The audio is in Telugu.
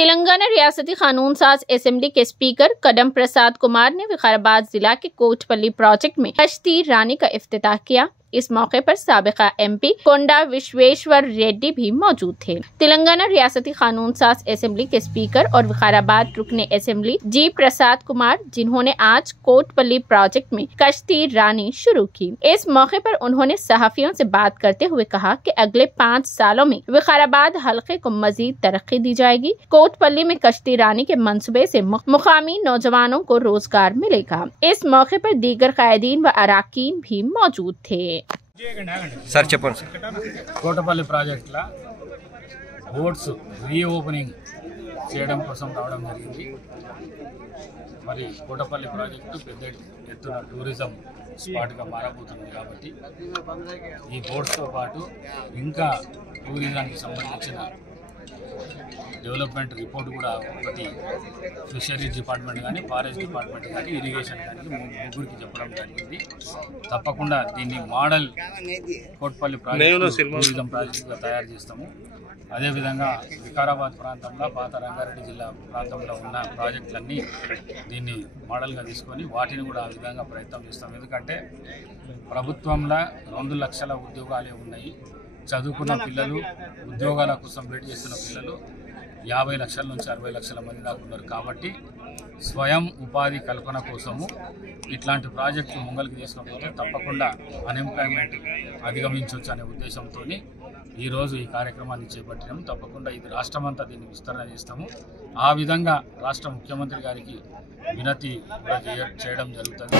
तेलंगाना रियासती कानून साज असेंबली के स्पीकर कदम प्रसाद कुमार ने विकाराबाद जिला के कोटपल्ली प्रोजेक्ट में कश्ती रानी का इफ्तिताह किया। इस मौके पर साबिका एमपी कोंडा विश्वेश्वर रेड्डी भी मौजूद थे। तेलंगाना रियासती कानून साज असेंबली के स्पीकर और विकाराबाद रुकने असेंबली जी प्रसाद कुमार, जिन्होंने आज कोटपल्ली प्रोजेक्ट में कश्ती रानी शुरू की। इस मौके पर उन्होंने सहाफियों से बात करते हुए कहा कि अगले 5 सालों में विकाराबाद हलके को मजीद तरक्की दी जाएगी। कोटपल्ली में कश्ती रानी के मंसूबे से मुकामी नौजवानों को रोजगार मिलेगा। इस मौके पर दीगर कायदीन व अराकीन भी मौजूद थे। सर చెప్పండి సార్ కోటపల్లి ప్రాజెక్టుల బోట్స్ రీఓపెనింగ్ చేయడం కోసం రావడం జరిగింది। మరి కోటపల్లి ప్రాజెక్టు పెద్ద ఎత్తున టూరిజం స్పాట్గా మారబోతుంది కాబట్టి ఈ బోట్స్తో పాటు ఇంకా టూరిజానికి సంబంధించిన డెవలప్మెంట్ రిపోర్ట్ కూడా ఒకటి ఫిషరీస్ డిపార్ట్మెంట్ కానీ ఫారెస్ట్ డిపార్ట్మెంట్ కానీ ఇరిగేషన్ కానీ ముగ్గురికి చెప్పడం జరిగింది। తప్పకుండా దీన్ని మోడల్ కోట్పల్లి ప్రాజెక్ట్ టూరిజం ప్రాజెక్టుగా తయారు చేస్తాము। అదేవిధంగా వికారాబాద్ ప్రాంతంలో పాత రంగారెడ్డి జిల్లా ప్రాంతంలో ఉన్న ప్రాజెక్టులన్నీ దీన్ని మోడల్గా తీసుకొని వాటిని కూడా ఆ విధంగా ప్రయత్నం చేస్తాం। ఎందుకంటే ప్రభుత్వంలో 2 లక్షల ఉద్యోగాలే ఉన్నాయి। చదువుకున్న పిల్లలు, ఉద్యోగాల కోసం వెయిట్ చేస్తున్న పిల్లలు 50 లక్షల నుంచి 60 లక్షల మంది దాకా ఉన్నారు। కాబట్టి స్వయం ఉపాధి కల్పన కోసము ఇట్లాంటి ప్రాజెక్టులు ముంగలికి తీసుకుపోతే తప్పకుండా అన్ఎంప్లాయ్మెంట్ అధిగమించవచ్చు అనే ఉద్దేశంతో ఈరోజు ఈ కార్యక్రమాన్ని చేపట్టినాము। తప్పకుండా ఇది రాష్ట్రమంతా దీన్ని విస్తరణ చేస్తాము। ఆ విధంగా రాష్ట్ర ముఖ్యమంత్రి గారికి వినతి చేయడం జరుగుతుంది।